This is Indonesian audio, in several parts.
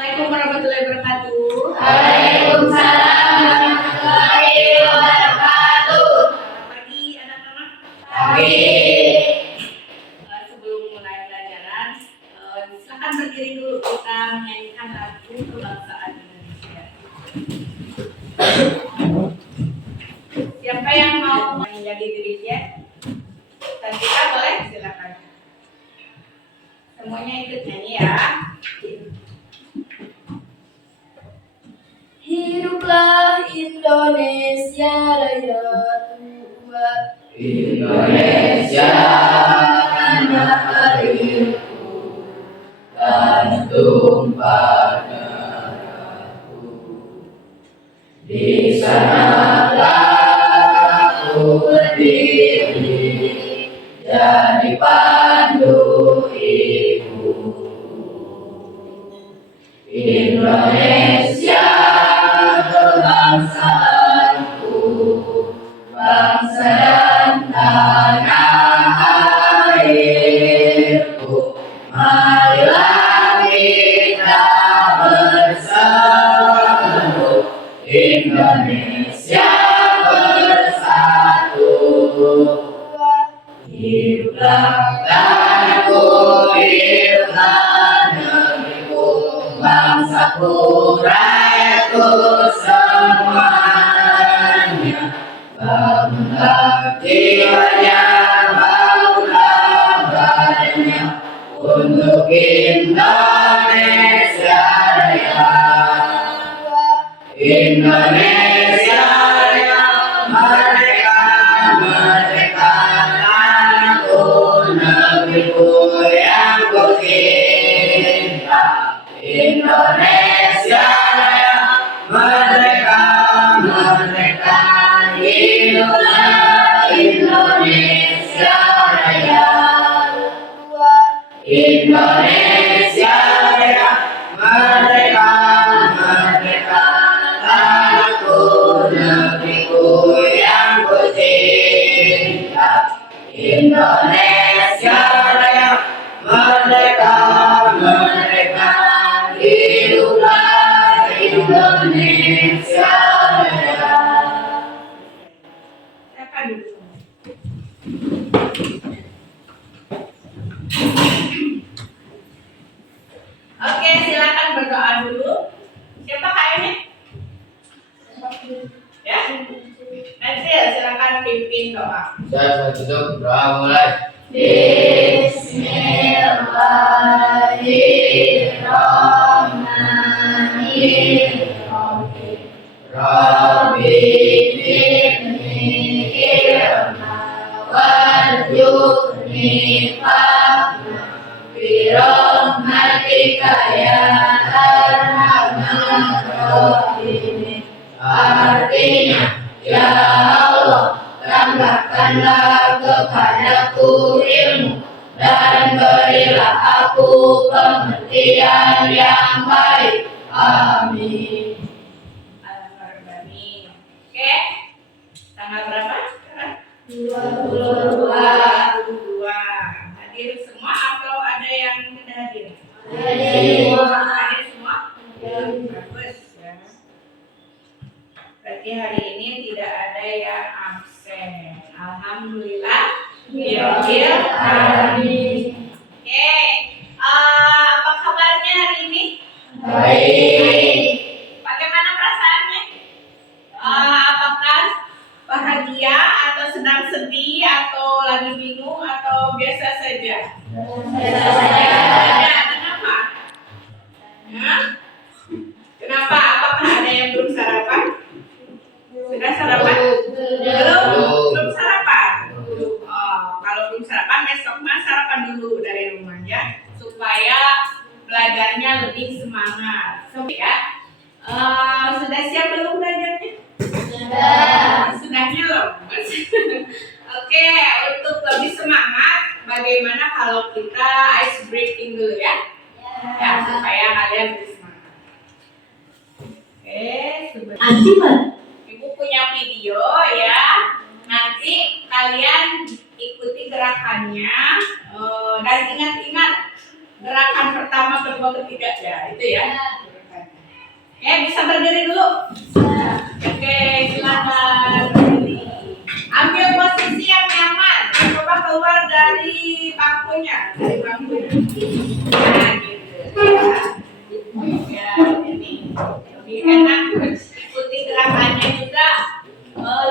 Assalamualaikum warahmatullahi wabarakatuh. Waalaikumsalam warahmatullahi wabarakatuh. Selamat pagi anak-anak. Pagi. Sebelum mulai pelajaran, silakan berdiri dulu, kita menyanyikan lagu kebangsaan Indonesia. Siapa yang mau menjadi dirinya? Dan kita boleh silakan. Semuanya ikut nyanyi ya. Hiduplah Indonesia Raya tua. Indonesia tanah airku dan tumpah darahku. Di sanalah aku berdiri jadi pandu ibu. Indonesia kebangsaanku, bangsa dan tanah airku. Marilah kita bersatu, Indonesia bersatu. Hiduplah tanahku, hiduplah negeriku, bangsaku, rakyatku semuanya. Bangunlah jiwanya, bangunlah badannya untuk Indonesia Raya. Indonesia Raya, merdeka, merdeka, tanahku, negeriku yang ku cinta. Indonesia Raya, merdeka, merdeka, hiduplah Indonesia Raya. Indonesia Raya, merdeka, merdeka, tanahku, negeriku yang ku cinta. Indonesia Raya, merdeka, merdeka, hiduplah Indonesia Raya. Silakan duduk. Oke, silakan berdoa dulu. Siapa kayaknya? Ya? Nanti silakan pimpin doa. Saya tutup, doa mulai. Bismillahirrahmanirrahim. Rabbi Fitni ilma warzuqni fahma birahmatika ya arhamar rahimin. Artinya, ya Allah, tambahkanlah kepadaku ilmu dan berilah aku pengertian yang baik. Amin. Al-Farbani. Oke. Tanggal berapa sekarang? 22. 22. Hadir semua atau ada yang tidak hadir? Hadir. Hadir semua? Bagus ya. Berarti hari ini tidak ada yang absen. Alhamdulillah. Birrohil alamin. Oke. Apa kabarnya hari ini? Baik. Bagaimana perasaannya? Apakah bahagia atau sedang sedih atau lagi bingung atau biasa saja? Ya, kenapa? Hah? Kenapa? Apakah ada yang belum sarapan? Sudah sarapan? Belum sarapan. Kalau belum sarapan besok mah sarapan dulu dari rumah ya, supaya belajarnya lebih semangat. Ya. Sudah siap belum belajarnya? Sudahnya loh. Oke, untuk lebih semangat, bagaimana kalau kita ice breaking dulu ya? Ya, supaya kalian lebih semangat. Oke, sebentar. Ibu punya video ya. Nanti kalian ikuti gerakannya dan ingat-ingat gerakan pertama, kedua, ketiga ya, itu ya. Bisa berdiri dulu. Oke, silakan. Ambil posisi yang nyaman. Coba keluar dari bangkunya. Nah, gitu. Ya, ini lebih enak. Ikuti gerakannya juga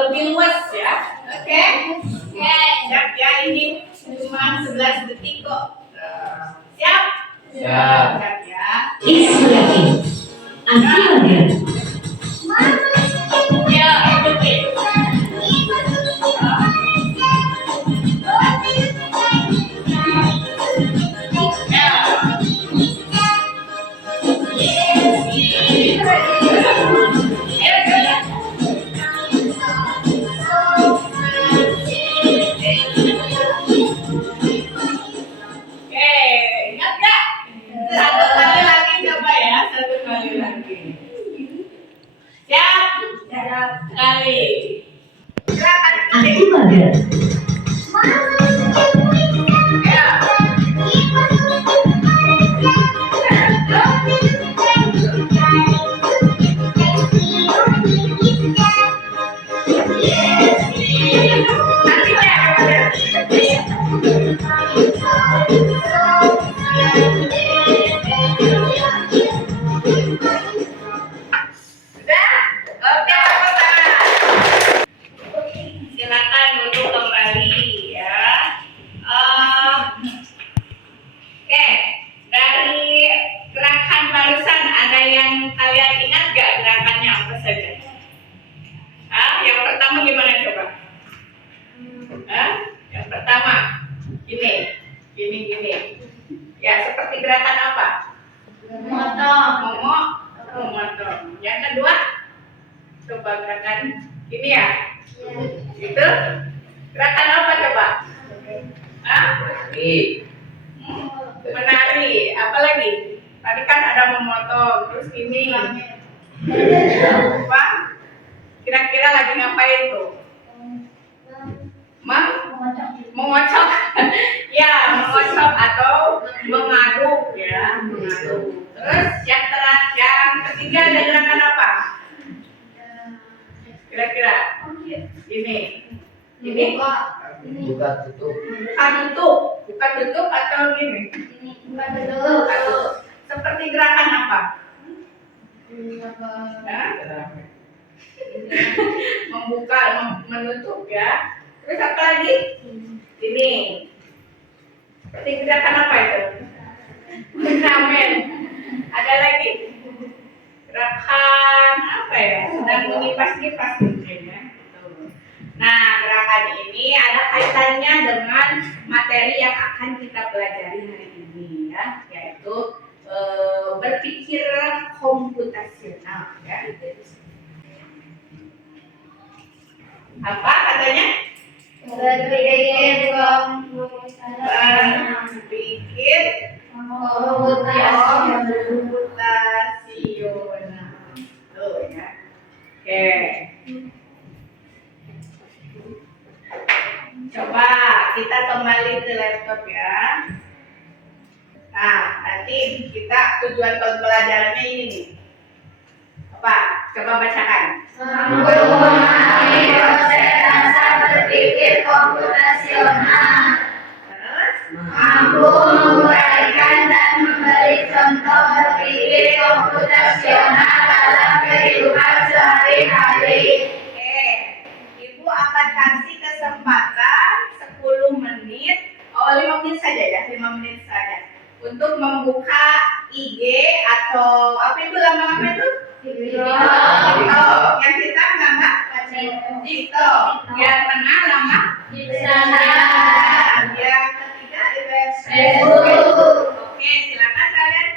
lebih luas ya. Oke. Siap ya, ini cuma 11 detik kok. Siap? Siap. Siap ya. Ya, oke. Oke, ingat gak? Satu kali lagi coba ya, satu kali lagi. Siap? Siap. Kali. Gerakan ketiga. Ya. Sudah? Oke, tepuk tangan. Silakan duduk kembali ya. Oke, dari gerakan barusan ada yang kalian ingat gak gerakannya apa saja? Yang pertama gimana coba? Yang pertama, gini. Ya, seperti gerakan apa? Memotong. Yang kedua, coba gerakan ini ya. Itu gerakan apa coba? Menari. Apa lagi? Tadi kan ada memotong, terus ini. Apa? Kira-kira lagi ngapain tuh? Mengocok. Ya, mengocok atau mengaduk ya, mengaduk. Terus yang ketiga ada gerakan apa? Kira-kira? Ini. Buka tutup. Buka tutup atau gini? Seperti gerakan apa? Membuka, menutup ya. Terus apa lagi? Ini. Seperti gerakan apa itu? Mengamen. Ada lagi? Gerakan apa ya? Sedang mengipas-ngipas mungkin. Nah, gerakan ini ada kaitannya dengan materi yang akan kita pelajari hari ini ya, yaitu berpikir komputasional ya. Apa katanya? Berpikir komputasional. Tuh ya. Oke. Coba kita kembali ke laptop ya. Nah, nanti kita tujuan pembelajarannya ini nih. Apa? Coba bacakan. memahami proses rasa berpikir komputasional, Terus? mampu menguraikan dan memberi contoh berpikir komputasional dalam kehidupan sehari-hari. Oke. Ibu akan kasih kesempatan 10 menit. 5 menit saja ya, 5 menit saja. Untuk membuka IG atau apa itu lama-lama itu? TikTok. Yang hitam nama? TikTok. Yang tengah nama? Instagram. Yang ketiga Facebook. Oke, silakan kalian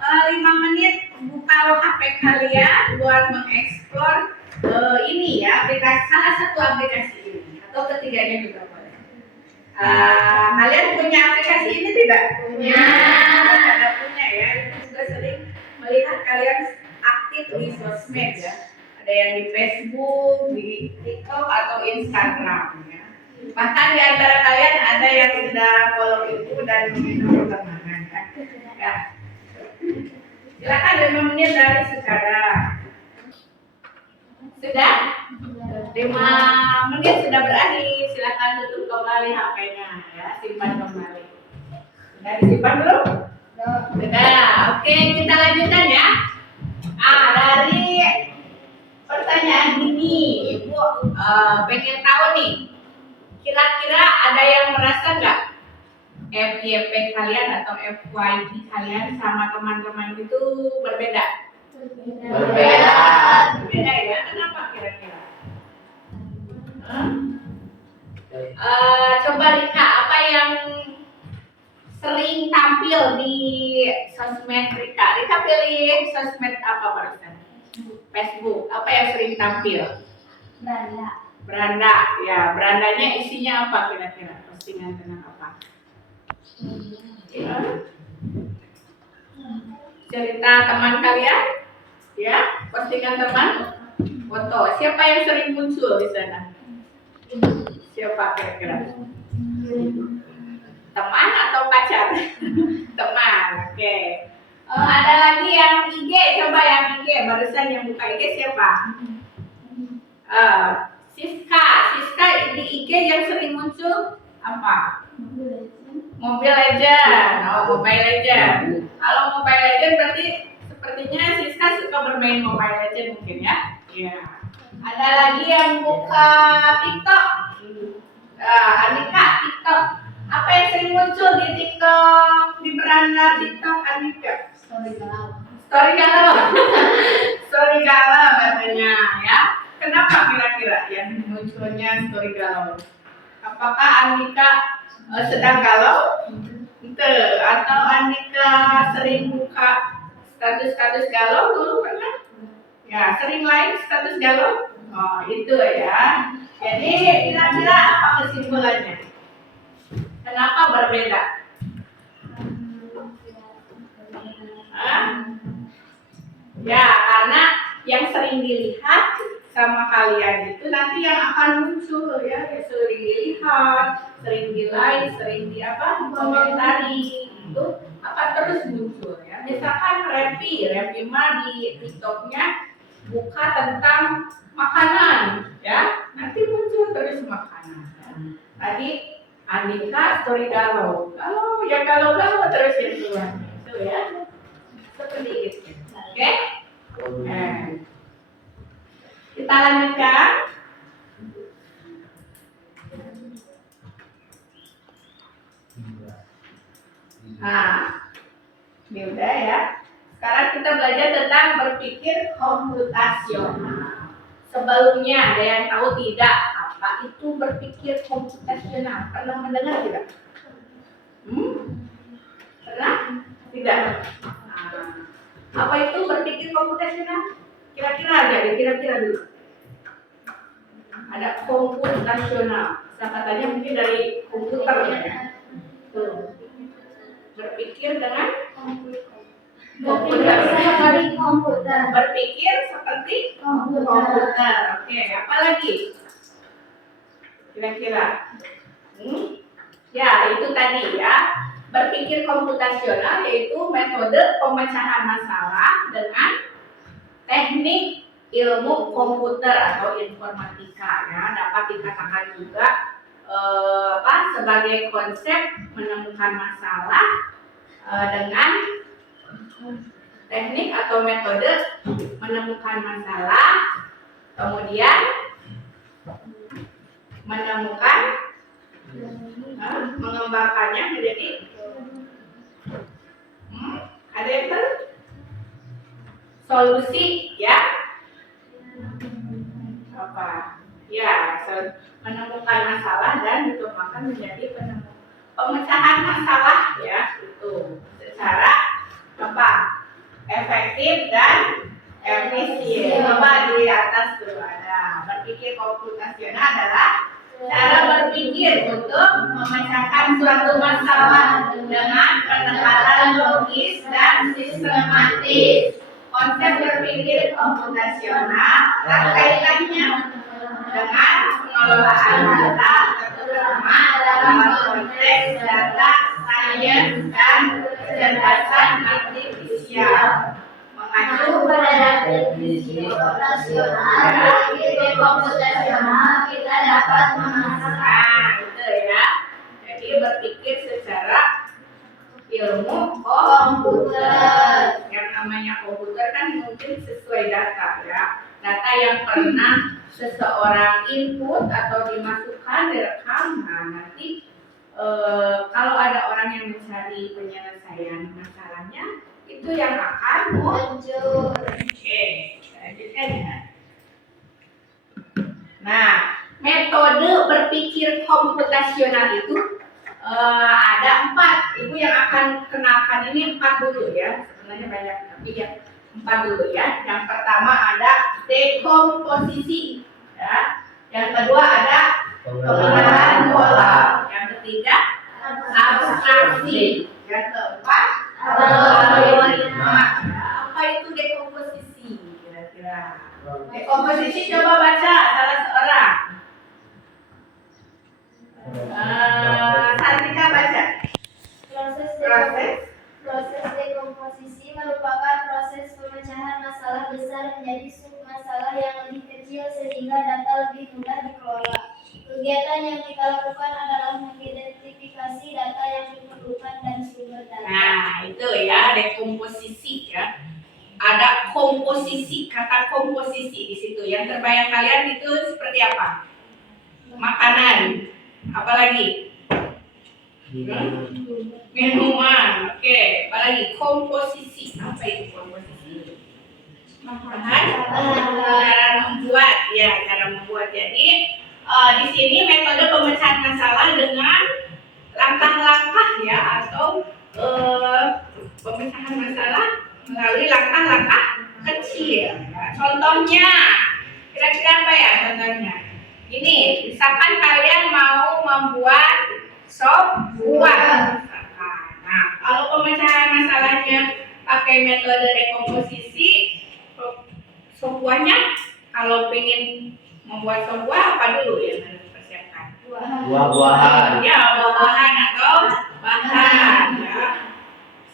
5 menit buka HP kalian buat mengeksplor ini ya, aplikasi, salah satu aplikasi ini atau ketiganya juga boleh. Kalian punya aplikasi ini tidak? Punya. Ada punya ya. Itu juga sering melihat kalian aktif di sosmed ya. Ada yang di Facebook, di TikTok atau Instagram ya. Bahkan di antara kalian ada yang sudah follow itu dan meminta perkembangan ya. Silakan 5 menit dari sekarang. Sudah? 5 menit sudah berakhir. Silakan tutup kembali HP-nya ya, simpan kembali. Sudah disimpan belum? Sudah. Oke, kita lanjutkan ya. Dari pertanyaan ini, Ibu pengen tahu nih, kira-kira ada yang merasa nggak FYP kalian atau FYP kalian sama teman-teman itu berbeda? Berbeda. Berbeda ya? Kenapa kira-kira? Coba lihat apa yang sering tampil di sosmed Rika. Rika pilih sosmed apa barusan? Facebook. Apa yang sering tampil? Beranda. Ya, berandanya isinya apa kira-kira? Postingan tentang apa? Ya. Cerita teman kalian? Ya, postingan teman? Foto. Siapa yang sering muncul di sana? Siapa kira-kira? Teman atau pacar? Teman. Oke. Ada lagi yang IG, coba yang IG. Barusan yang buka IG siapa? Siska di IG yang sering muncul apa? Mobile Legend. Mobile Legend. Kalau Mobile Legend berarti sepertinya Siska suka bermain Mobile Legend mungkin ya? Iya. Ada lagi yang buka TikTok. Anika TikTok. Apa yang sering muncul di TikTok, di beranda TikTok Anika? Story galau katanya ya. Kenapa kira-kira yang munculnya story galau? Apakah Anika sedang galau? Atau Anika sering buka status galau dulu pernah? Ya, sering like status galau? Oh, itu ya. Jadi kira-kira apa kesimpulannya? Kenapa berbeda? Ya, karena yang sering dilihat sama kalian itu nanti yang akan muncul ya, sering dilihat, sering di like, sering di komentari itu akan terus muncul ya. Misalkan Repi mah di TikToknya buka tentang makanan ya, nanti muncul terus makanan. Ya. Tadi Andika story galau, ya galau terus ya keluar itu ya, seperti itu. Oke? Kita lanjutkan. Ini udah ya. Sekarang kita belajar tentang berpikir komputasional. Sebelumnya ada yang tahu tidak apa itu berpikir komputasional? Pernah mendengar tidak? Pernah? Tidak. Apa itu berpikir komputasional? Kira-kira dulu. Ada komputasional. Katanya mungkin dari komputer ya. Tuh. Berpikir dengan komputer. Berpikir seperti komputer. Oke, apa lagi? Kira-kira. Ya, itu tadi ya. Berpikir komputasional yaitu metode pemecahan masalah dengan teknik ilmu komputer atau informatika ya. Dapat dikatakan juga sebagai konsep menemukan masalah dengan teknik atau metode menemukan masalah, kemudian menemukan mengembangkannya menjadi ada yang solusi ya, menemukan masalah dan dikembangkan menjadi pemecahan masalah ya, itu secara efektif dan efisien. Coba di atas tuh ada berpikir komputasional adalah cara berpikir untuk memecahkan suatu masalah dengan pendekatan logis dan sistematis. Konsep berpikir komputasional erat kaitannya dengan pengelolaan data, terutama dalam konteks data sains dan kecerdasan artifisial. definisi operasional, berpikir komputasional, kita dapat menghasilkan. Nah, gitu ya. Jadi berpikir secara ilmu Komputer. Yang namanya komputer kan mungkin sesuai data ya. Data yang pernah seseorang input atau dimasukkan direkam. Nah, nanti kalau ada orang yang mencari penyelesaian masalahnya, itu yang akan Muncul. Oke, lanjutkan ya. Nah, metode berpikir komputasional itu ada 4. Ibu yang akan kenalkan ini 4 dulu ya. Sebenarnya banyak, tapi ya 4 dulu ya. Yang pertama ada dekomposisi, ya. Yang kedua ada pengenalan pola. Yang ketiga abstraksi. Yang keempat algoritma. Apa itu dekomposisi kira-kira? Dekomposisi coba baca salah seorang. Sartika baca. Proses dekomposisi merupakan proses pemecahan masalah besar menjadi sub-masalah yang lebih kecil sehingga data lebih mudah dikelola. Kegiatan yang kita lakukan adalah mengidentifikasi data yang diperlukan dan sumber data. Nah, itu ya dekomposisi ya. Ada komposisi, kata komposisi di situ. Yang terbayang kalian itu seperti apa? Makanan. Apalagi? Minuman. Oke, apalagi komposisi. Apa itu komposisi? Bahan, cara membuat ya, cara membuat. Jadi di sini metode pemecahan masalah dengan langkah-langkah ya, atau pemecahan masalah melalui langkah-langkah kecil. Ya. Contohnya, kira-kira apa ya contohnya? Ini, misalkan kalian mau membuat sop buah. Nah, kalau pemecahan masalahnya pakai metode dekomposisi, sop buahnya, kalau ingin membuat sop buah apa dulu yang harus dipersiapkan? Buah-buahan. Ya, buah-buahan atau bahan. Ya.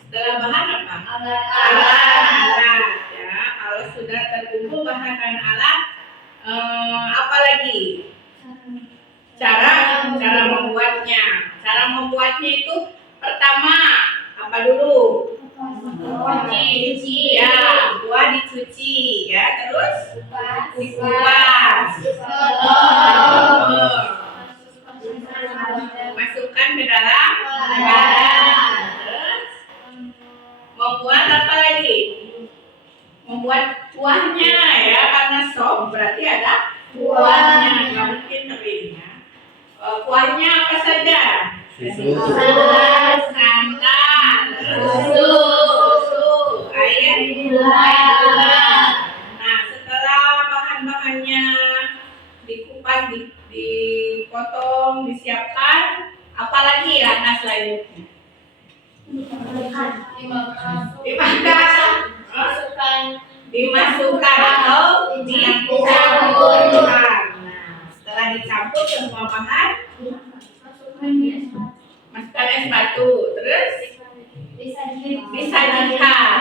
Setelah bahan apa? Alat. Ya, kalau sudah terkumpul bahan dan alat, apa lagi? Cara membuatnya. Cara membuatnya itu pertama apa dulu? Dicuci. Ya, buah dicuci. Ya, terus dikupas. Masukkan ke dalam wadah. Terus membuat apa lagi? Membuat kuahnya ya, karena sop berarti ada kuahnya, nggak mungkin keringnya. Kuahnya apa saja? Susu. Santan, susu, air, gula. Nah, setelah bahan-bahannya dikupas, dipotong, disiapkan, apalagi langkah selanjutnya? Dimasukkan atau dicampurkan. Nah, setelah dicampur semua bahan, masukkan es batu, terus disajikan.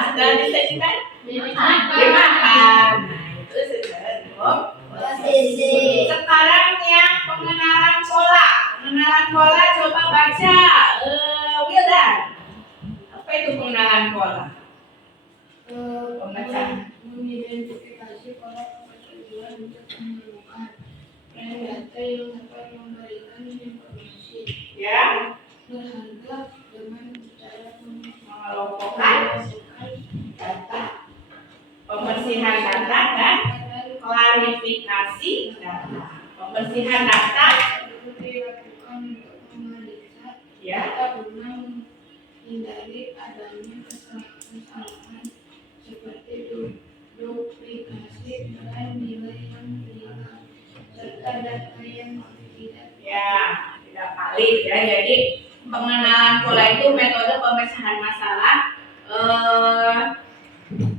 Setelah disajikan, dimakan. Nah, itu sudah Posisi. Sekarang yang pengenalan pola. Pengenalan pola coba baca. Wildan. Apa itu pengenalan pola? Pemecahan. Mengidentifikasi pola tujuan untuk menemukan data yang dapat memberikan informasi Ya, berharga dengan cara mengelompokkan data, pembersihan data dan klarifikasi data. Pembersihan data dilakukan untuk memeriksa ya, data guna menghindari adanya kesalahan seperti duplikasi dan nilai yang hilang serta data yang tidak ya, tidak valid ya. Jadi pengenalan pola itu metode pemecahan masalah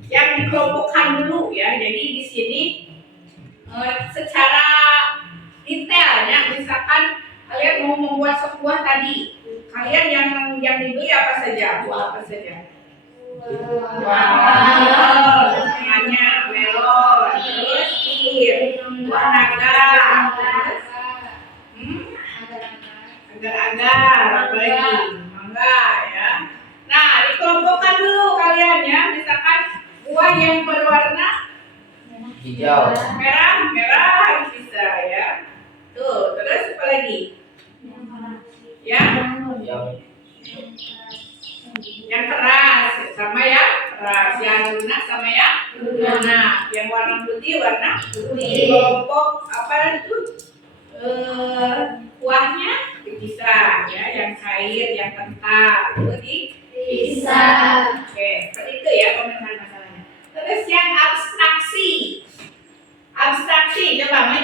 yang dikelompokkan dulu ya. Jadi di sini secara detailnya, misalkan kalian mau membuat sebuah tadi, kalian yang dibeli apa saja, buah apa saja? Semuanya, Hijau. Merah harus bisa ya. Tuh, terus apa lagi? Yang Yang keras sama yang keras, yang lunak sama yang lunak, yang warna putih kelompok apa itu kuahnya dipisah ya, yang cair, yang kental itu dipisah. Oke, seperti itu ya pemecahan masalahnya. Terus yang abstraksi coba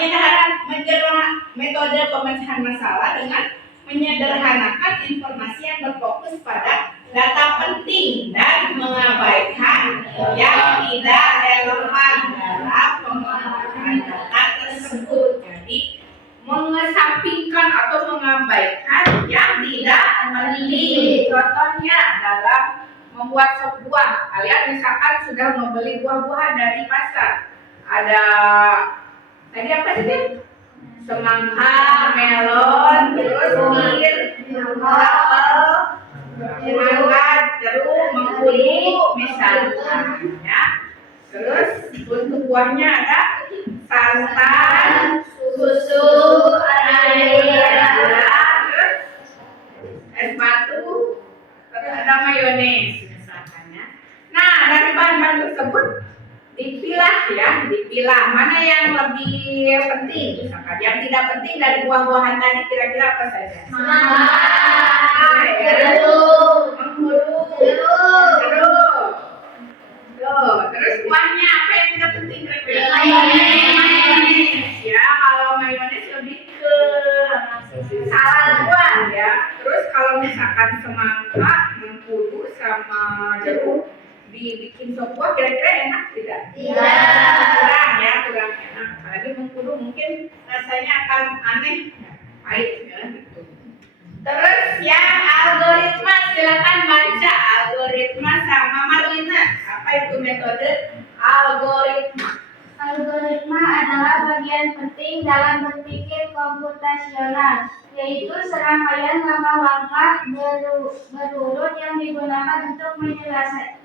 metode pemecahan masalah dengan menyederhanakan informasi yang berfokus pada data penting dan mengabaikan yang tidak relevan dalam pengembangan data tersebut. Jadi mengesampingkan atau mengabaikan yang tidak penting. Contohnya dalam membuat sop buah, kalian misalkan sudah membeli buah-buahan dari pasar, ada tadi apa sih? Semangka, melon, terus pir, apel, mangga, jeruk, mengkudu, misalnya. Ya. Terus untuk buahnya ada santan, susu, air, terus es batu, terus ada mayones misalkan ya. Nah, dari bahan-bahan tersebut dipilah mana yang lebih penting. Misalkan yang tidak penting dari buah-buahan tadi kira-kira apa saja? Mengkudu, jeruk. Tuh, terus kuahnya apa yang tidak penting kira-kira? Mayones. Ya, kalau mayones lebih ke salad buah ya. Terus kalau misalkan semangka, mengkudu sama jeruk dibikin sop buah kira-kira enak tidak? Kurang enak. Apalagi mengkudu mungkin rasanya akan aneh, pahit ya gitu. Terus yang algoritma, silakan baca algoritma sama Marlina. Apa itu metode algoritma? Algoritma adalah bagian penting dalam berpikir komputasional, yaitu serangkaian langkah-langkah berurut yang digunakan untuk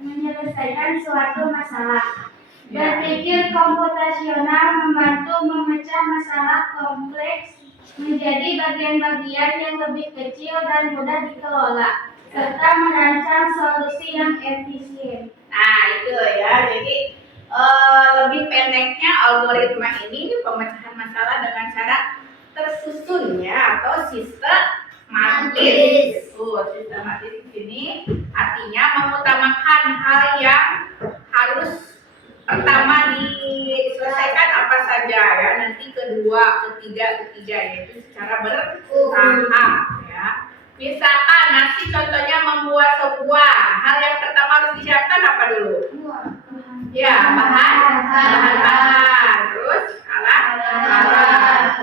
menyelesaikan suatu masalah. Berpikir komputasional membantu memecah masalah kompleks menjadi bagian-bagian yang lebih kecil dan mudah dikelola, serta merancang solusi yang efisien. Nah, itu ya. Jadi lebih pendeknya algoritma ini pemecahan masalah dengan cara tersusun ya, atau sistematis. Sistematis di sini artinya mengutamakan hal yang harus pertama diselesaikan apa saja ya, nanti kedua, ketiga yaitu secara bertahap ya. Misalkan nanti contohnya membuat sop buah, hal yang pertama harus disiapkan apa dulu? Ya, bahan, terus alat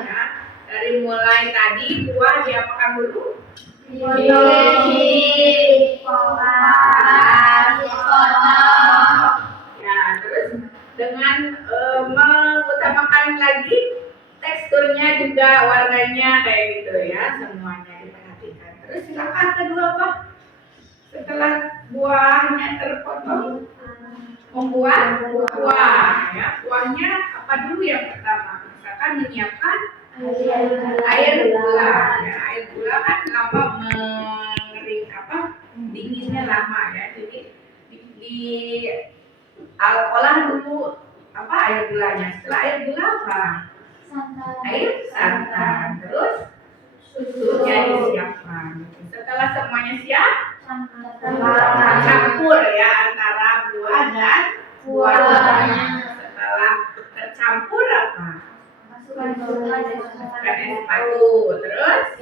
ya. Dari mulai tadi buah diapakan dulu? Ya, terus dengan mengutamakan lagi teksturnya juga, warnanya kayak gitu ya, semuanya diperhatikan. Terus langkah kedua apa? Setelah buahnya terpotong, membuat kuah ya. Kuahnya apa dulu yang pertama? Misalkan menyiapkan air gula ya. Air gula kan lama mengering dinginnya lama ya. Jadi olah dulu air gulanya. Setelah air gula apa? Air santan. Terus susunya disiapkan. Setelah semuanya siap, campur ya antara buah dan buahnya. Setelah tercampur apa? Masukkan es batu. Terus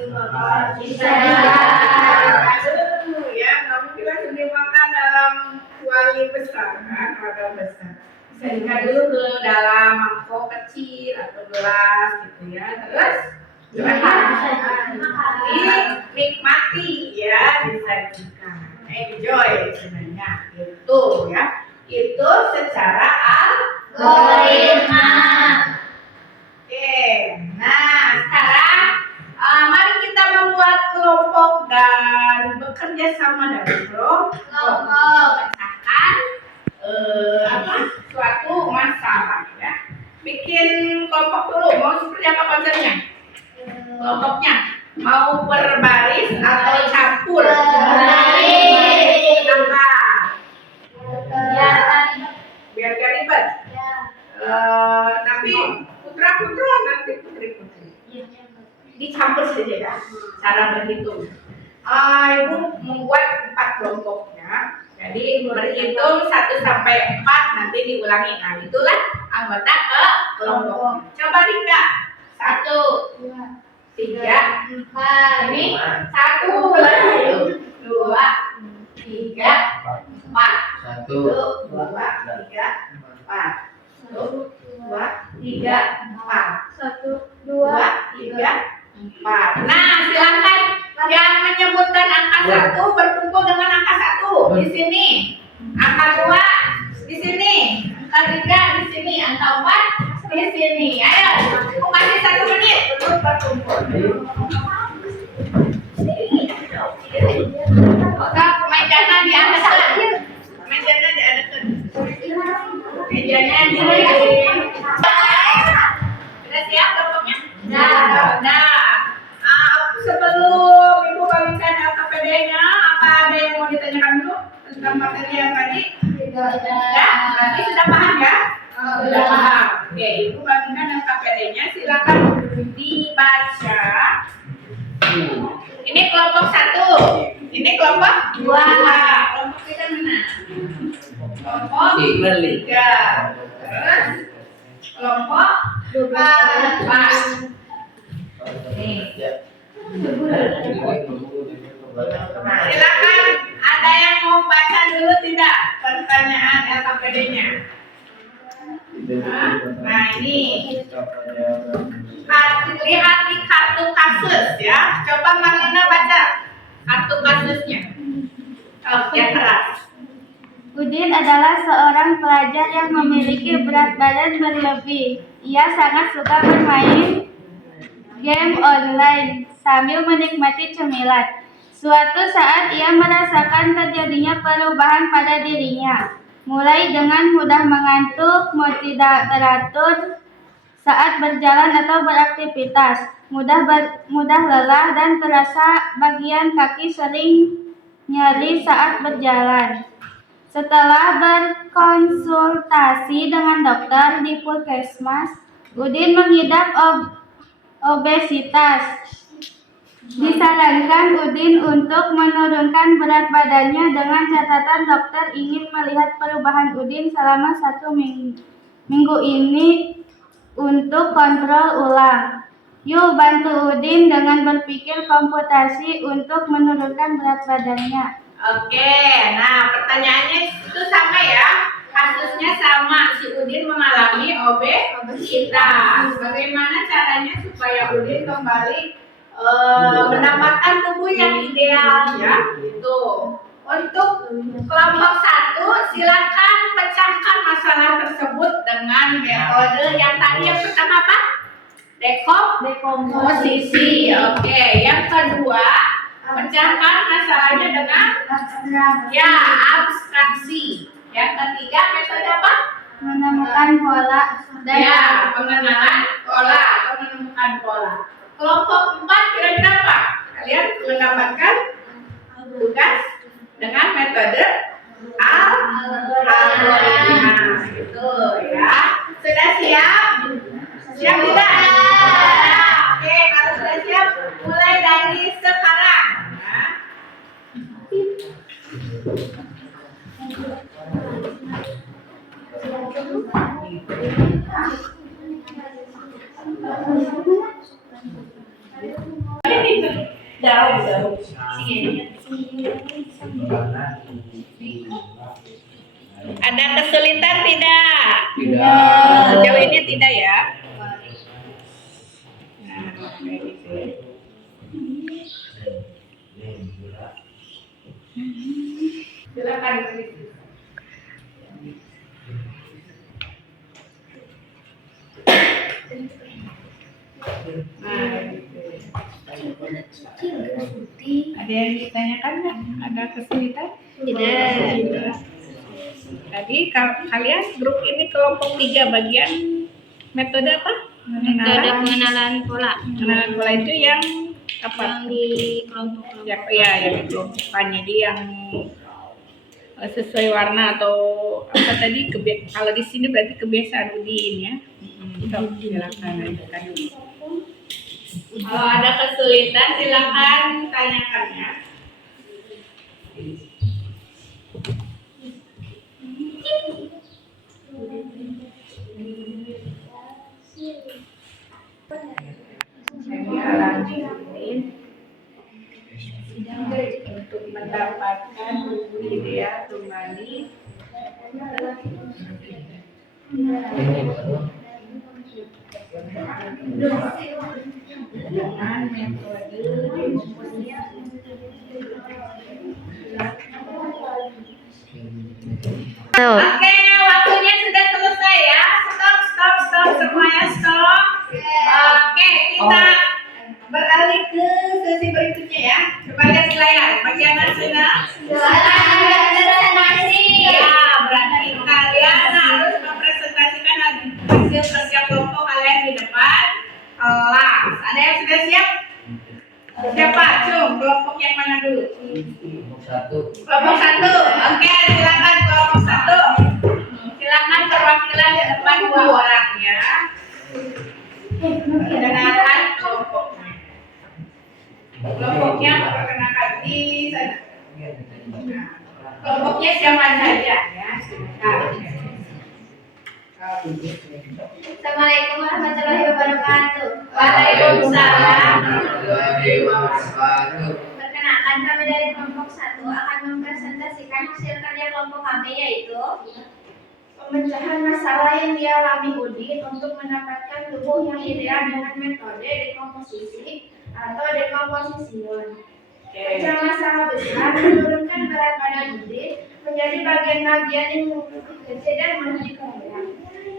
ya, nggak mungkin langsung dimakan dalam kuali besar kan, wadah besar. Bisa juga dulu ke dalam mangkok kecil atau gelas gitu ya. Terus nikmati ya, disajikan, enjoy sebenarnya itu ya. Itu secara algoritma. Oke, nah sekarang mari kita membuat kelompok dan bekerja sama dalam kelompok memecahkan suatu masalah ya. mau seperti apa konsepnya? Kelompoknya mau berbaris atau campur? Berbaris. Kenapa? Ya. Biar gak ribet. Ya. Tapi putra-putra nanti putri-putri dicampur saja ya cara berhitung. Ibu membuat 4 kelompoknya. Jadi berhitung 1 sampai 4 nanti diulangi. Nah itulah anggota ke kelompok. Coba Rika. 1, 3, 4. Ini 1, 2, 3, 4. 1, 2, 3, 4. 1, 2, 3, 4. 4. Nah, silakan yang menyebutkan angka 1 berkumpul dengan angka 1 di sini. Angka 2 di sini. Angka 3 di sini. Angka 4 di sini. Ayo, aku kasih 1 menit untuk berkumpul. Oke, mejanya diangkat. Mejanya diangkat. Mejanya sudah siap kelompoknya? Nah, sebelum Ibu bagikan LKPD-nya, apa ada yang mau ditanyakan dulu tentang materi yang tadi? Ya, berarti sudah paham ya? Sudah paham. Oke, Ibu bagikan LKPD-nya, silakan dibaca. Ini kelompok 1, ini kelompok 2. Kelompok 3 mana? Kelompok 3. Terus kelompok 4. Nih. Silakan, ada yang mau baca dulu tidak pertanyaan LKPD-nya? Nah ini lihat di kartu kasus ya. Coba Marlina baca kartu kasusnya. Yang keras. Udin adalah seorang pelajar yang memiliki berat badan berlebih. Ia sangat suka bermain game online sambil menikmati cemilan. Suatu saat ia merasakan terjadinya perubahan pada dirinya, mulai dengan mudah mengantuk, tidak teratur saat berjalan atau beraktivitas, mudah lelah dan terasa bagian kaki sering nyeri saat berjalan. Setelah berkonsultasi dengan dokter di puskesmas, Udin mengidap obesitas. Disarankan Udin untuk menurunkan berat badannya dengan catatan dokter ingin melihat perubahan Udin selama 1 minggu ini untuk kontrol ulang. Yuk bantu Udin dengan berpikir komputasi untuk menurunkan berat badannya. Oke, nah pertanyaannya itu sama ya. Kasusnya sama, si Udin mengalami obesitas. Bagaimana caranya supaya Udin kembali mendapatkan tubuh yang ideal ya? Gitu. Untuk kelompok 1, silakan pecahkan masalah tersebut dengan metode yang tadi. Yang pertama apa? Dekomposisi. Oke, yang kedua, pecahkan masalahnya dengan abstraksi. Yang ketiga, metode apa? Menemukan pola Ya, pengenalan pola atau menemukan pola. Kelompok 4 kira-kira apa? Kalian mendapatkan tugas dengan metode algoritma. Gitu ya. Sudah siap? Siap tidak? Oke, kalau sudah siap, mulai dari sekarang. Ya. Jauh. Ada kesulitan tidak? Tidak. Sejauh ini tidak ya? Silakan. Ada yang ditanyakan nggak? Ada kesulitan? Tidak. Tadi kalian grup ini kelompok 3 bagian metode apa? Metode pengenalan pola. Pengenalan pola itu yang apa? Yang di kelompok-kelompok. Ya, yang di kelompokan. Jadi yang sesuai warna atau apa tadi kalau di sini berarti kebiasaan Udin ya. Sok, silakan lanjutkan dulu. Kalau ada kesulitan silakan tanyakan ya. Saya lanjutin untuk mendapatkan ideal kembali dengan metode Oke, waktunya sudah selesai ya. Stop semuanya stop. Oke, kita beralih ke sesi berikutnya ya. Coba lihat di layar, bagian nasional. Ya, berarti kalian harus mempresentasikan hasil kerja kelompok kalian di depan kelas. Ada yang sudah siap? Siapa? Kelompok yang mana dulu? Kelompok satu. Oke, silakan kelompok satu. Silakan perwakilan di depan 2 orang ya. Perkenalkan kelompoknya. Kelompoknya perkenalkan di sana. Kelompoknya siapa saja ya? Assalamualaikum warahmatullahi wabarakatuh. Waalaikumsalam. Perkenalkan, kami dari kelompok 1 akan mempresentasikan hasil kerja kelompok kami, yaitu pemecahan masalah yang dialami Udin untuk mendapatkan tubuh yang ideal dengan metode dekomposisi atau dekomposision. Pecah masalah besar menurunkan berat badan Udin menjadi bagian-bagian yang kecil dan mudah dikelola.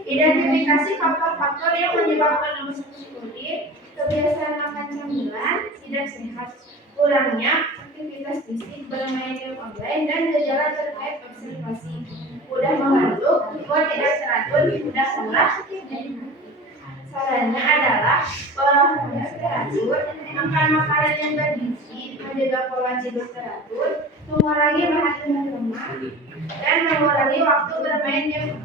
Identifikasi faktor-faktor yang menyebabkan obesitas Udin, kebiasaan makan camilan, tidak sehat, kurangnya aktivitas fisik, bermain game online, dan gejala terkait observasi. Mudah mengantuk, kuat tidak teratur, mudah lelah. Sarannya adalah olahraga teratur, makan makanan yang bergizi, menjaga pola tidur teratur, mengurangi bahan lemak, dan mengurangi waktu bermain game.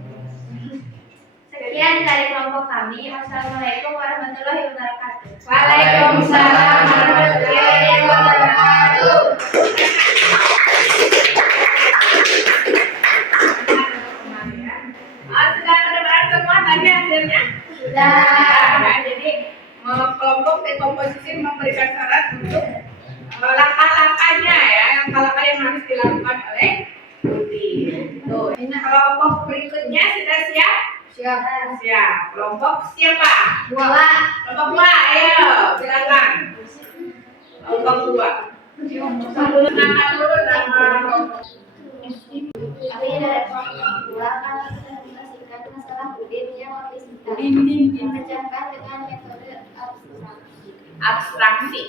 Sekian dari kelompok kami. Wassalamualaikum warahmatullahi wabarakatuh. Waalaikumsalam warahmatullahi wabarakatuh. Sudah kedengaran semua tadi hasilnya? Sudah. Ya, jadi kelompok dekomposisi memberikan saran untuk langkah-langkahnya ya, langkah-langkah yang harus dilakukan oleh Udin. Tuh, ini kelompok berikutnya sudah siap? Siap. Kelompok siapa? Kelompok 2, ayo silakan. Kelompok 2. Kenakan dulu nama kelompok. Kami dari kelompok 2 akan mempresentasikan masalah Udin yang obesitas dipecahkan dengan metode Abstraksi.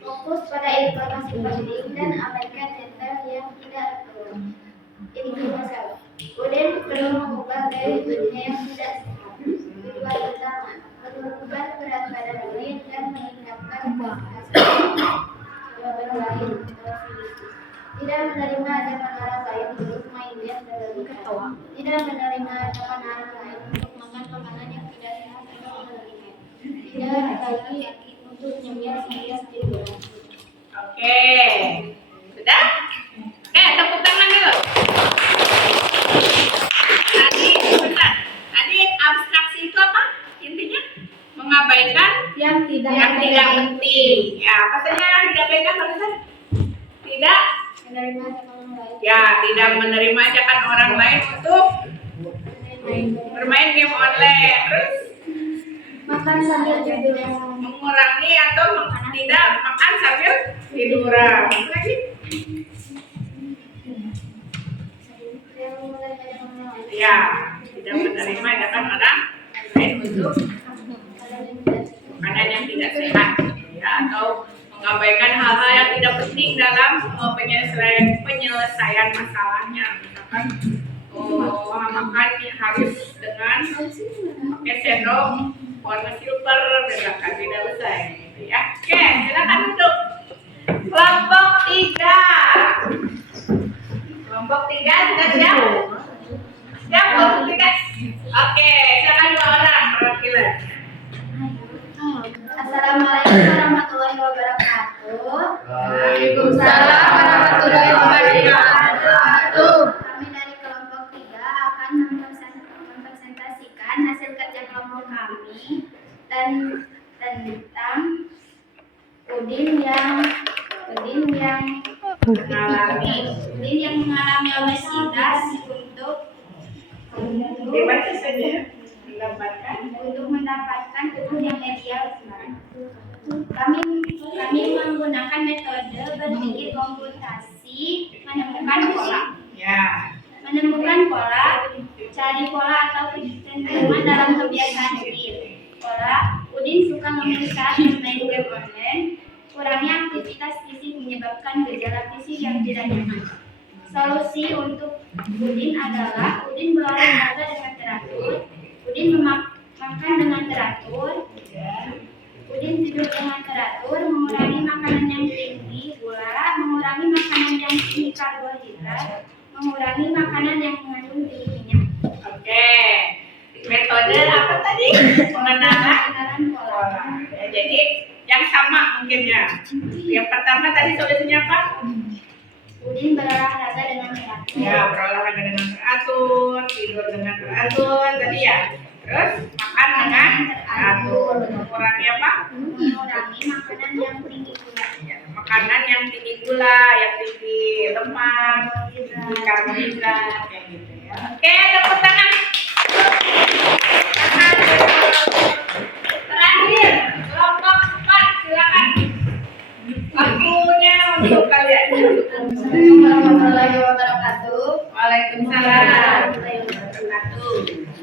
Fokus pada informasi penting dan abaikan detail yang tidak perlu. Inti masalah. Udin perlu mengubah gaya hidupnya yang tidak sehat. Tujuan utama menurunkan berat badan Udin dan meningkatkan prestasi. Jawaban lain, tidak menerima ajakan orang lain untuk main game berlebihan. Tidak menerima ajakan orang lain untuk makan makanan yang tidak sehat atau berlebihan. Tidak lagi untuk nyemil alias tiduran. Oke. Sudah? Oke, tepuk tangan dulu. Tadi abstraksi itu apa? Intinya mengabaikan Yang tidak penting. Ya, apa saja yang diabaikan barusan? Tidak menerima ajakan orang lain. Ya, tidak menerima ajakan orang lain untuk bermain game online. Terus Makan sambil tiduran. mengurangi atau tidak makan sambil tiduran. Apa lagi? Ya, tidak menerima ajakan orang lain untuk makanan yang tidak sehat, ya, atau mengabaikan hal-hal yang tidak penting dalam penyelesaian masalahnya. Misalkan makan harus dengan pakai sendok warna silver bedakan tidak usah gitu ya. Oke, silakan duduk. Kelompok 3. Kelompok 3 sudah siap? Siap kelompok 3? Oke, silakan 2 orang perwakilan. Assalamualaikum warahmatullahi wabarakatuh. Waalaikumsalam warahmatullahi wabarakatuh. Kami dari kelompok 3 akan mempresentasikan hasil kerja kelompok kami dan tentang Udin yang mengalami obesitas Dibaca saja. mendapatkan tubuh yang ideal. Kami menggunakan metode berpikir komputasi menemukan pola, cari pola atau kecenderungan dalam kebiasaan Udin. Pola, Udin suka memilih saat bermain game online, kurangnya aktivitas fisik menyebabkan gejala fisik yang tidak nyaman. Solusi untuk Udin adalah Udin berolahraga dengan teratur, Udin makan dengan teratur, Udin tidur dengan teratur, mengurangi makanan yang tinggi gula, mengurangi makanan yang tinggi karbohidrat, mengurangi makanan yang mengandung tinggi minyak. Oke. Metode apa tadi? Pengenalan Pola. ya, jadi yang sama mungkin ya. Yang pertama tadi solusinya apa? Udin berolahraga dengan teratur. Ya, berolahraga dengan teratur, tidur dengan teratur tadi ya. Terus makan dengan teratur. Mengurangi apa? Mengurangi makanan yang tinggi gula. Ya, makanan yang tinggi gula, yang tinggi lemak, tinggi karbohidrat kayak gitu ya. Oke, tepuk tangan. Terakhir, kelompok 4 silakan. Waktunya untuk kalian. Assalamualaikum warahmatullahi wabarakatuh. Waalaikumsalam warahmatullahi wabarakatuh.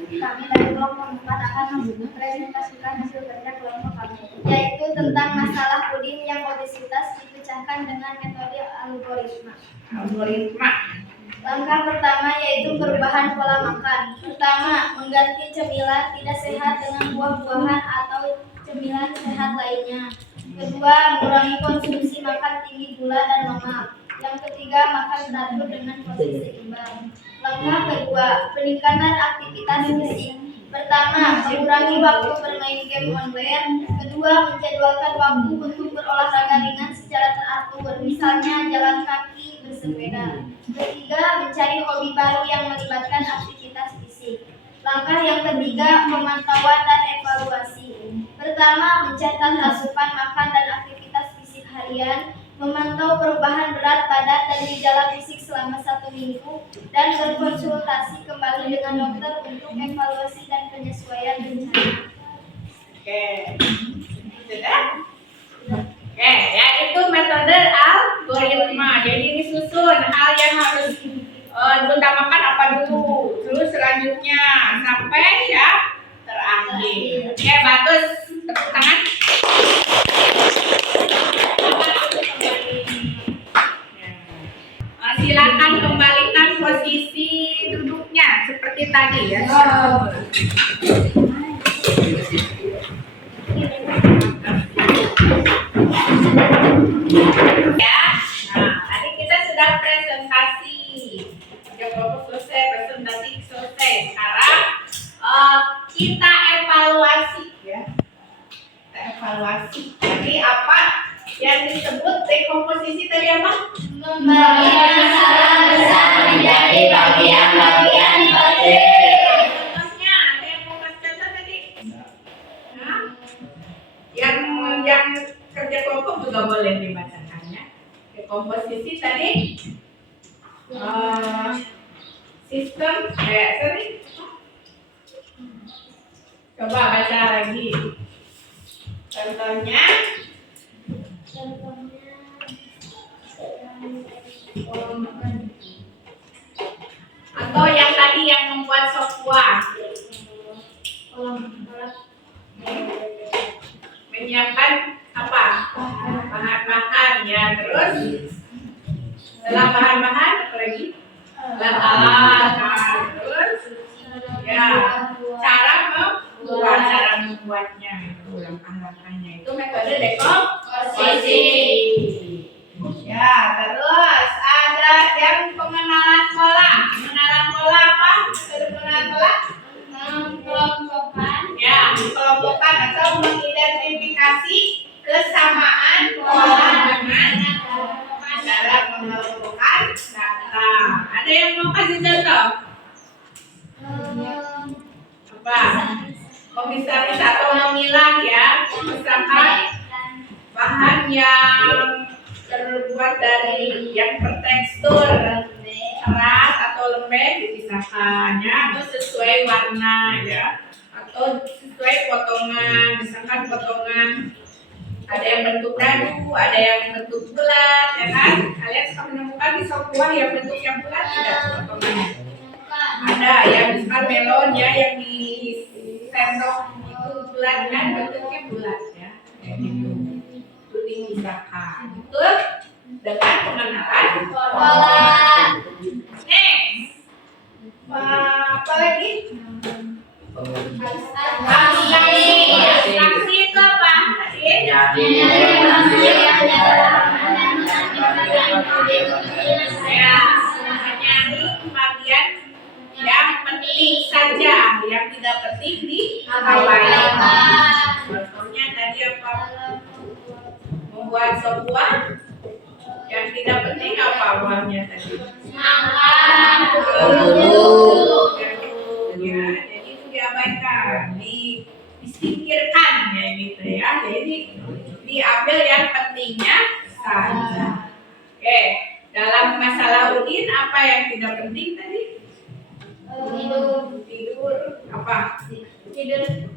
Kami dari kelompok 4 akan mempresentasikan hasil kerja kelompok kami, yaitu tentang masalah Udin yang obesitas dipecahkan dengan metode algoritma. Algoritma. Langkah pertama yaitu perubahan pola makan. Pertama, mengganti cemilan tidak sehat dengan buah-buahan atau cemilan sehat lainnya. Kedua, mengurangi konsumsi makan tinggi gula dan lemak. Yang ketiga, makan teratur dengan porsi seimbang. Langkah kedua, peningkatan aktivitas fisik. Pertama, mengurangi waktu bermain game online. Kedua, menjadwalkan waktu untuk berolahraga ringan secara teratur, misalnya jalan kaki, bersepeda. Ketiga, mencari hobi baru yang melibatkan aktivitas fisik. Langkah yang ketiga, pemantauan dan evaluasi. Pertama, mencatat asupan makan dan aktivitas fisik harian, memantau perubahan berat badan dan gejala fisik selama 1 minggu, dan berkonsultasi kembali dengan dokter untuk evaluasi dan penyesuaian rencana. Oke. Sudah? Oke, ya itu metode algoritma. Jadi disusun hal yang harus diutamakan apa dulu, terus selanjutnya sampai ya terakhir. Oke, bagus. Tepuk tangan. Silakan kembalikan posisi duduknya seperti tadi ya. Ya, nah tadi kita sudah presentasi. Kelompok selesai, presentasi selesai. Sekarang kita evaluasi ya. Kita evaluasi. Jadi apa yang disebut dekomposisi tadi apa? Pembagian skala besar menjadi bagian-bagian kecil. Contohnya, ada yang mau kasih contoh tadi? Nah, yang kerja kelompok juga boleh dibacakan ya. Dekomposisi tadi sistem sorry. Coba baca lagi. Contohnya atau yang tadi yang membuat sop buah, menyiapkan apa bahan-bahan ya, terus setelah bahan-bahan apa lagi alat. Terus ya cara membuatnya itu langkah-langkahnya itu metode dekomposisi. Ya, terus ada yang pengenalan pola. Pengenalan pola apa? Metode pengenalan pola? Mengelompokkan. Ya, mengelompokkan atau mengidentifikasi kesamaan pola dengan cara mengelompokkan data. Ada yang mau kasih contoh? Apa? Memisah-misah atau memilah ya. Misalkan bahan yang terbuat dari yang bertekstur keras atau lembek dipisahkan ya, atau sesuai warna ya, atau sesuai potongan. Misalkan potongan ada yang bentuk dadu, ada yang bentuk bulat ya kan. Kalian suka menemukan di sop buah yang bentuknya bulat tidak potongannya? Ada ya, misalkan melon ya yang di sendok itu bulat kan, bentuknya bulat ya, kayak gitu. Itu dipisahkan. Itu dengan pengenalan pola. Next, apa lagi? Aksi itu apa? Ya, mencari bagian yang penting saja, yang tidak penting diabaikan. Contohnya tadi apa? Membuat sebuah yang tidak penting apa buahnya tadi? Ya, jadi itu diabaikan, disingkirkan ya gitu ya. Jadi diambil yang pentingnya saja. Oke, dalam masalah Udin apa yang tidak penting tadi? Tidur apa?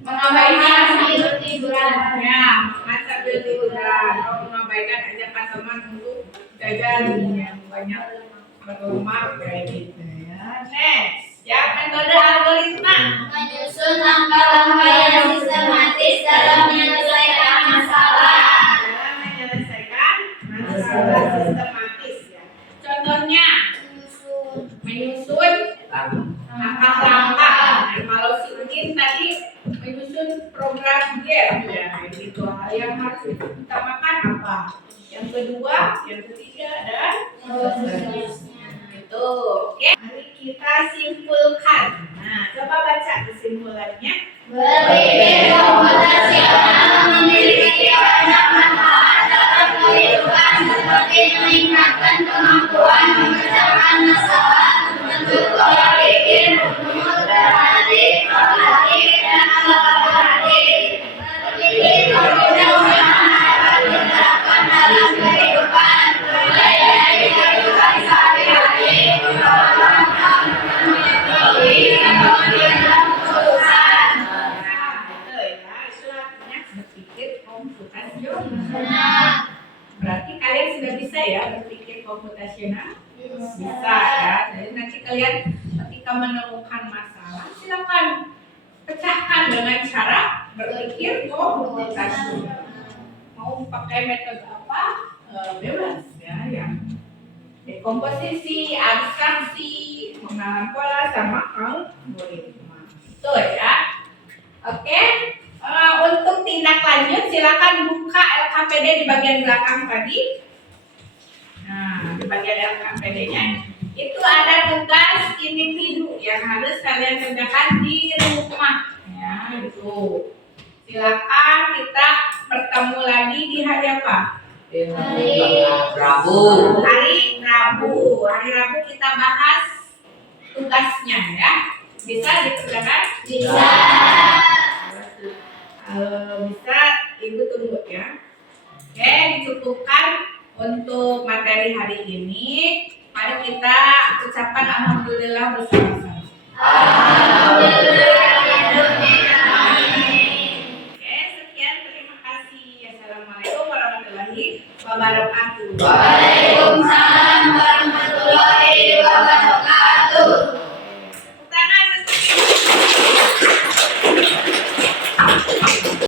Mengabaikan tiduran ya, sambil tiduran atau mengabaikan ajakan teman untuk jajan yang banyak berlemak kayak gitu ya. Next, ya metode algoritma. Menyusun langkah-langkah yang sistematis dalam menyelesaikan masalah. Dalam menyelesaikan masalah sistematis ya. Contohnya menyusun langkah-langkah. Nah, kalau si Udin tadi menyusun program game ya, itu yang harus diutamakan apa? Yang kedua, yang ketiga dan seterusnya. Itu. Oke. Mari kita simpulkan. Nah, coba baca kesimpulannya. Berpikir komputasional memiliki banyak manfaat dalam kehidupan seperti meningkatkan kemampuan memecahkan masalah, membentuk pola pikir, memoderasi, kognitif, dan kolaboratif. Berpikir komputasional dapat diterapkan dalam kehidupan, mulai dari kehidupan sehari-hari, pengalaman, teknologi, dan pengambilan keputusan. Itu artinya berpikir komputasional. Berarti kalian sudah bisa ya berpikir komputasional? Bisa ya. Jadi nanti kalian ketika menemukan masalah silakan pecahkan dengan cara berpikir komputasional. Mau pakai metode apa? Bebas ya, yang dekomposisi, abstraksi, pengenalan pola sama algoritma. Betul ya. Oke. Untuk tindak lanjut silakan buka LKPD di bagian belakang tadi. Nah, di bagian LKPD-nya itu ada tugas individu yang harus kalian kerjakan di rumah. Ya, itu. Silakan kita bertemu lagi di hari apa? Rabu. Hari Rabu. Hari Rabu kita bahas tugasnya ya. Bisa dikerjakan? Bisa. Bisa, Ibu tunggu ya. Oke, dicukupkan untuk materi hari ini. Mari kita ucapkan alhamdulillah bersama-sama. Alhamdulillah.